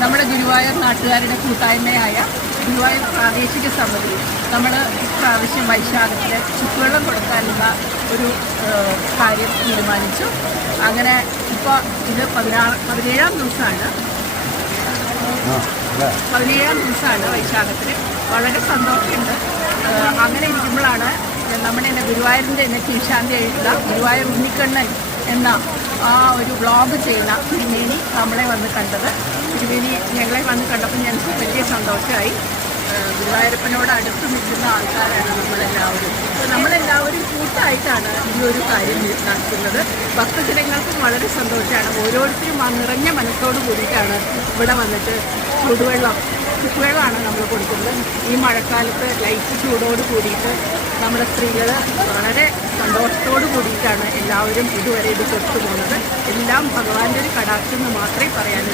നമ്മുടെ ഗുരുവായൂർ നാട്ടുകാരുടെ കൂട്ടായ്മയായ ഗുരുവായൂർ പ്രാദേശിക സമിതി നമ്മൾ ഇപ്രാവശ്യം വൈശാഖത്തിൽ ചുക്കുവെള്ളം കൊടുക്കാനുള്ള ഒരു കാര്യം തീരുമാനിച്ചു. അങ്ങനെ ഇപ്പോൾ ഇത് പതിനാറ് പതിനേഴാം ദിവസമാണ്. പതിനേഴാം ദിവസമാണ് വൈശാഖത്തിൽ വളരെ സന്തോഷമുണ്ട്. അങ്ങനെ ഇരിക്കുമ്പോഴാണ് നമ്മുടെ തന്നെ ഗുരുവായൂരിന്റെ ശ്രീശാന്തി ആയിട്ടുള്ള ഗുരുവായൂർ ഉണ്ണിക്കണ്ണൻ എന്ന ആ ഒരു വ്ളോഗ് ചെയ്യുന്ന തിരുമേനി നമ്മളെ വന്ന് കണ്ടത്. തിരുമേനി ഞങ്ങളെ വന്ന് കണ്ടപ്പോൾ ഞങ്ങൾക്ക് വലിയ സന്തോഷമായി. ഗുരുവായൂരപ്പനോട് അടുത്ത് നിൽക്കുന്ന ആൾക്കാരാണ് നമ്മളെല്ലാവരും. നമ്മളെല്ലാവരും കൂട്ടായിട്ടാണ് ഈ ഒരു കാര്യം നടത്തുന്നത് ഭക്തജനങ്ങൾക്കും വളരെ സന്തോഷമാണ്. ഓരോരുത്തരും ആ നിറഞ്ഞ മനസ്സോട് കൂടിയിട്ടാണ് ഇവിടെ വന്നിട്ട് ചൂടുവെള്ളം ചുക്കുവെള്ളമാണ് നമ്മൾ കൊടുക്കുന്നത്. ഈ മഴക്കാലത്ത് ലൈറ്റ് ചൂടോട് കൂടിയിട്ട് നമ്മുടെ സ്ത്രീകൾ വളരെ സന്തോഷത്തോട് കൂടിയിട്ടാണ് എല്ലാവരും ഇതുവരെ ഇത് കൊടുത്തു പോകുന്നത് എല്ലാം ഭഗവാന്റെ ഒരു കടാക്ഷം എന്ന് മാത്രമേ പറയാനുള്ളൂ.